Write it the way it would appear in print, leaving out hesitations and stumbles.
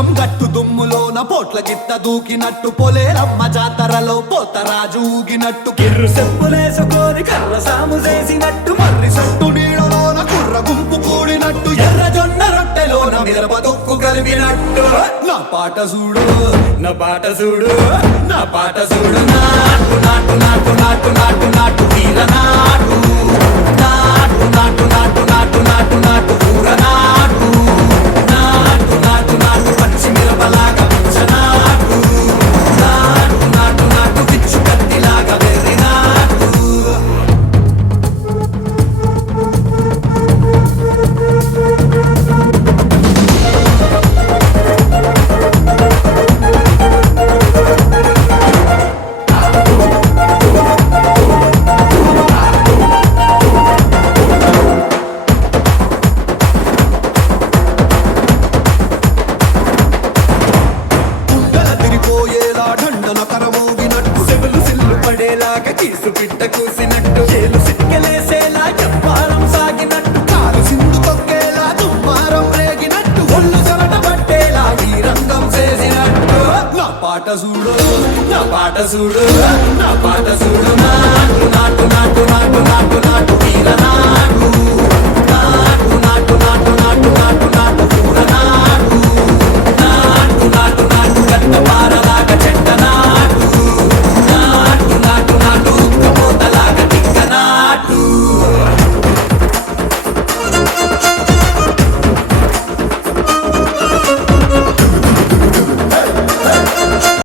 రంగం గట్టు దుమ్ములోన పోట్ల గిత్త దూకినట్టు పొలేరమ్మ జాతరలో పోతరాజు ఊగినట్టు కిర్రు చెప్పులేసుకొని కర్ర సాము చేసినట్టు మర్రి సొట్టు నీడలోన కుర్ర గుంపు కూడినట్టు ఎర్ర జొన్న రొట్టెలోన మిరప దొక్కు కలిపినట్టు నా పాట చూడు నా పాట చూడు నా పాట చూడు నాటు నాటు నాటు నాటు నాటు నాటు వీర నాటు నాటు నాటు నాటు నాటు నాటు నాటు ఊర నాటు నాటు నాటు నాటు పచ్చి మిరపలాగా పిచ్చ నాటు నాటు నాటు నాటు పిచ్చు కత్తిలాగా వెర్రి నాటు కీసు పిట్ట కూసినట్టు చేలు సిక్కలేసేలా చెప్పారం సాగినట్టు కాలు సింధు తొక్కేలా దుమ్మారం రేగినట్టు ఒళ్ళు చెమట పట్టేలా ఈ రంగం చేసినట్టు నా పాట చూడు నా పాట చూడు నా పాట చూడు నాటు నాటు నాటు నాటు నాటు నాటు వీర నాటు